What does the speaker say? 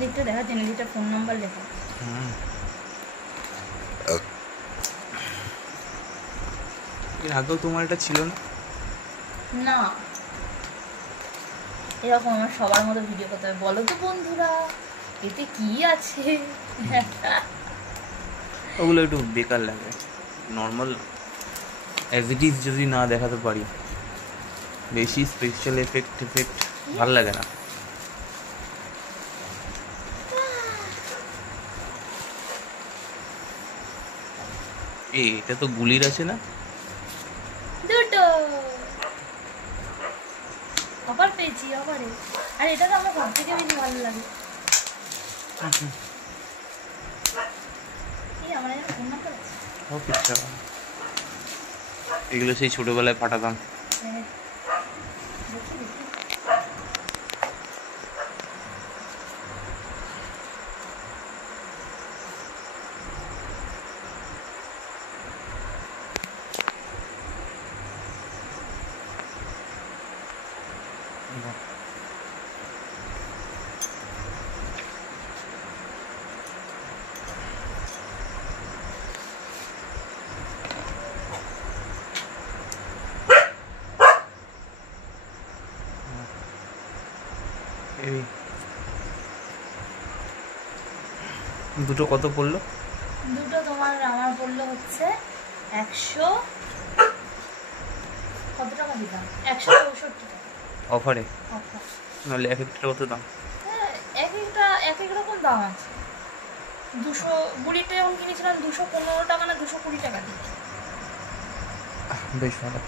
লিখতে দেখাচ্ছি না, যেটা ফোন নাম্বার লেখা। এর আগেও তোমার এটা ছিল না? না, এরকম আমার সবার মতো ভিডিও করতে হবে। বলো তো বন্ধুরা, এতে কি আছে? ওগুলো একটু বেকার লাগে। নর্মাল অ্যাজ ইট ইজ যদি না দেখাতে পারি, বেশি স্পেশাল এফেক্ট ভালো লাগে না। এটা তো গুলির আছে না? দুটো অফার পেয়েছি, অফারে। আর এটা তো আমার সব থেকে বেশি ভালো লাগে। এই আমার একটা ফোন নাম্বার আছে। এগুলো সেই ছোটবেলায় পাঠাতাম। হ্যাঁ, দেখি দেখি। দুটো কত পড়লো? দুটো তোমার আমার পড়লো হচ্ছে 100 কত টাকা দিতাম, 164 টাকা অফারে? অফার। নাহলে এক একটা কত দাম? হ্যাঁ, এক এক রকম দাম আছে। 220টা যখন কিনেছিলাম 215 টাকা না 220 টাকা দিয়ে। বেশ ভালো।